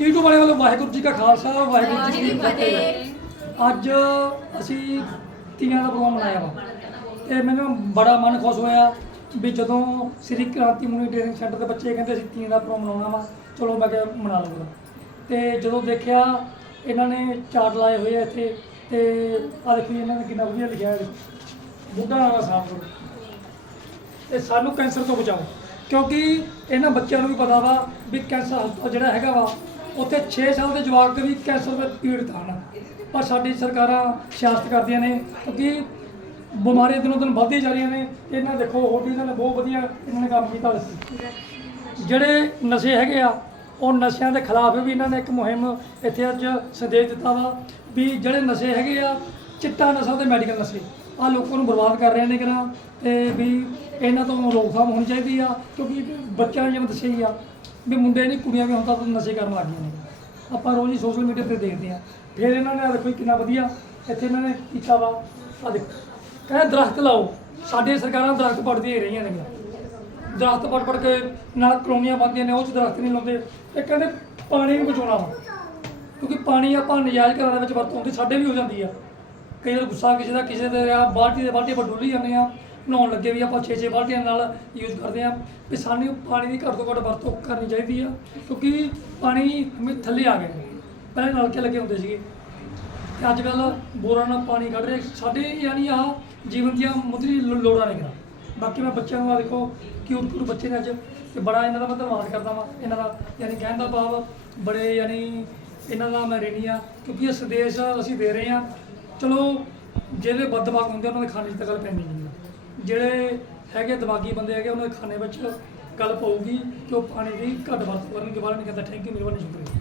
ਟੀਟੂ ਵਾਲੇ ਵੱਲੋਂ ਵਾਹਿਗੁਰੂ ਜੀ ਕਾ ਖਾਲਸਾ ਵਾਹਿਗੁਰੂ ਜੀ ਕੀ ਫਤਿਹ। ਅੱਜ ਅਸੀਂ ਤੀਆਂ ਦਾ ਪ੍ਰੋਗਰਾਮ ਮਨਾਇਆ ਵਾ। ਤੇ ਮੈਨੂੰ ਬੜਾ ਮਨ ਖੁਸ਼ ਹੋਇਆ ਵੀ ਜਦੋਂ ਸ੍ਰੀ ਕ੍ਰਾਂਤੀ ਮੁਨੀ ਡੇਰਿੰਗ ਸੈਂਟਰ ਦੇ ਬੱਚੇ ਕਹਿੰਦੇ ਅਸੀਂ ਤੀਆਂ ਦਾ ਪ੍ਰੋਗਰਾਮ ਮਨਾਉਣਾ ਵਾ ਚਲੋ ਮੈਂ ਕਿਹਾ ਮਨਾ ਲਵਾਂਗਾ ਤੇ ਜਦੋਂ ਦੇਖਿਆ ਇਹਨਾਂ ਨੇ ਚਾਰਟ ਲਾਏ ਹੋਏ ਆ ਇੱਥੇ ਤੇ ਆ ਦੇਖੋ ਜੀ ਇਹਨਾਂ ਨੇ ਕਿੰਨਾ ਵਧੀਆ ਲਿਖਿਆ ਹੈ। ਬੁੱਢਾ ਨਾਲਾ ਸਾਫ਼ ਕਰੋ ਤੇ ਸਾਨੂੰ ਕੈਂਸਰ ਤੋਂ ਬਚਾਓ ਕਿਉਂਕਿ ਇਹਨਾਂ ਬੱਚਿਆਂ ਨੂੰ ਵੀ ਪਤਾ ਵਾ ਵੀ ਕੈਂਸਰ ਜਿਹੜਾ ਹੈਗਾ ਵਾ ਉੱਥੇ 6 ਸਾਲ ਦੇ ਜਵਾਕ ਵੀ ਕੈਂਸਰ ਦੇ ਪੀੜਤ ਹਨ। ਪਰ ਸਾਡੀ ਸਰਕਾਰਾਂ ਸਿਆਸਤ ਕਰਦੀਆਂ ਨੇ, ਕਿਉਂਕਿ ਬਿਮਾਰੀਆਂ ਦਿਨੋਂ ਦਿਨ ਵੱਧਦੀ ਜਾ ਰਹੀਆਂ ਨੇ। ਇਹਨਾਂ ਦੇਖੋ, ਹੋਰ ਵੀ ਇਹਨਾਂ ਨੇ ਬਹੁਤ ਵਧੀਆ ਇਹਨਾਂ ਨੇ ਕੰਮ ਕੀਤਾ ਜਿਹੜੇ ਨਸ਼ੇ ਹੈਗੇ ਆ, ਉਹ ਨਸ਼ਿਆਂ ਦੇ ਖਿਲਾਫ ਵੀ ਇਹਨਾਂ ਨੇ ਇੱਕ ਮੁਹਿੰਮ ਇੱਥੇ ਅੱਜ ਸੰਦੇਸ਼ ਦਿੱਤਾ ਵਾ ਵੀ ਜਿਹੜੇ ਨਸ਼ੇ ਹੈਗੇ ਆ, ਚਿੱਟਾ ਨਸ਼ਾ ਤੇ ਮੈਡੀਕਲ ਨਸ਼ੇ। ਆ ਲੋਕਾਂ ਨੂੰ ਬਰਬਾਦ ਕਰ ਰਹੇ ਨੇ ਕਿਰਾਂ ਤੇ ਵੀ ਇਹਨਾਂ ਤੋਂ ਰੋਕਥਾਮ ਹੋਣੀ ਚਾਹੀਦੀ ਆ, ਕਿਉਂਕਿ ਬੱਚਿਆਂ ਨੇ ਜਿਵੇਂ ਦੱਸਿਆ ਹੀ ਆ ਵੀ ਮੁੰਡੇ ਨਹੀਂ, ਕੁੜੀਆਂ ਵੀ ਹੁਣ ਤਾਂ ਨਸ਼ੇ ਕਰਨ ਲੱਗ ਗਈਆਂ ਨੇ। ਆਪਾਂ ਰੋਜ਼ ਹੀ ਸੋਸ਼ਲ ਮੀਡੀਆ ਤੇ ਦੇਖਦੇ ਆ ਫਿਰ ਇਹਨਾਂ ਨੇ, ਆਹ ਦੇਖੋ ਜੀ ਕਿੰਨਾ ਵਧੀਆ ਇੱਥੇ ਇਹਨਾਂ ਨੇ ਕੀਤਾ ਵਾ। ਆ ਦੇਖੋ, ਕਹਿੰਦੇ ਦਰਖਤ ਲਾਓ। ਸਾਡੇ ਸਰਕਾਰਾਂ ਦਰਖਤ ਪੜਦੀਆਂ ਹੀ ਰਹੀਆਂ ਨੇ ਦਰਖਤ ਪੜ ਪੜ ਕੇ ਨਾਲ ਕਲੋਨੀਆਂ ਬਣਦੀਆਂ ਨੇ, ਉਹ ਚ ਦਰਖਤ ਨਹੀਂ ਲਾਉਂਦੇ। ਇਹ ਕਹਿੰਦੇ ਪਾਣੀ ਵੀ ਬਚਾਉਣਾ ਵਾ। ਕਿਉਂਕਿ ਪਾਣੀ ਆਪਾਂ ਨਜਾਇਜ਼ ਘਰਾਂ ਦੇ ਵਿੱਚ ਵਰਤੋਂ ਹੁੰਦੀ, ਸਾਡੇ ਵੀ ਹੋ ਜਾਂਦੀ ਆ। ਕਈ ਵਾਰ ਗੁੱਸਾ ਕਿਸੇ ਦਾ, ਕਿਸੇ ਦੇ ਆ, ਬਾਲਟੀ ਦੇ ਬਾਲਟੀ ਆਪਾਂ ਡੋਲੀ ਜਾਂਦੇ ਆ ਬਣਾਉਣ ਲੱਗੇ ਵੀ ਆਪਾਂ 6-6 ਬਾਲਟੀਆਂ ਨਾਲ ਯੂਜ਼ ਕਰਦੇ ਆ ਵੀ ਸਾਨੂੰ ਪਾਣੀ ਦੀ ਘੱਟ ਤੋਂ ਘੱਟ ਵਰਤੋਂ ਕਰਨੀ ਚਾਹੀਦੀ ਆ, ਕਿਉਂਕਿ ਪਾਣੀ ਹਮੇ ਥੱਲੇ ਆ ਗਿਆ। ਪਹਿਲੇ ਨਲਕੇ ਲੱਗੇ ਹੁੰਦੇ ਸੀਗੇ। ਤੇ ਅੱਜ ਕੱਲ ਬੋਰਾਂ ਨਾਲ ਪਾਣੀ ਕੱਢ ਰਹੇ। ਸਾਡੇ ਯਾਨੀ ਆ ਜੀਵਨ ਦੀਆਂ ਮੁੱਢਲੀ ਲੋੜਾਂ ਨੇ ਕਿਹਾ ਬਾਕੀ ਮੈਂ ਬੱਚਿਆਂ ਨੂੰ ਆ ਦੇਖੋ ਕਿਊਟ ਕਿਊਟ ਬੱਚੇ ਨੇ ਅੱਜ। ਤੇ ਬੜਾ ਇਹਨਾਂ ਦਾ ਮੈਂ ਧੰਨਵਾਦ ਕਰਦਾ ਵਾਂ। ਇਹਨਾਂ ਦਾ ਯਾਨੀ ਕਹਿਣ ਦਾ ਭਾਵ ਬੜੇ ਯਾਨੀ ਇਹਨਾਂ ਦਾ ਮੈਂ ਰਹਿਣੀ ਆ, ਕਿਉਂਕਿ ਇਹ ਸੰਦੇਸ਼ ਅਸੀਂ ਦੇ ਰਹੇ ਆ ਚਲੋ, ਜਿਹੜੇ ਬਦਦਮਾਗ ਹੁੰਦੇ ਉਹਨਾਂ ਦੇ ਖਾਣੇ 'ਚ ਤਾਂ ਗੱਲ ਪੈਂਦੀ ਨਹੀਂ ਆ। ਜਿਹੜੇ ਹੈਗੇ ਦਿਮਾਗੀ ਬੰਦੇ ਹੈਗੇ, ਉਹਨਾਂ ਦੇ ਖਾਣੇ ਵਿੱਚ ਗੱਲ ਪਊਗੀ ਕਿ ਉਹ ਪਾਣੀ ਦੀ ਘੱਟ ਵਰਤੋਂ ਕਰਨਗੇ, ਬਾਹਰ ਨਹੀਂ ਕਹਿੰਦਾ ਥੈਂਕ ਯੂ ਮਿਹਰਬਾਨੀ ਸ਼ੁਕਰੀਆ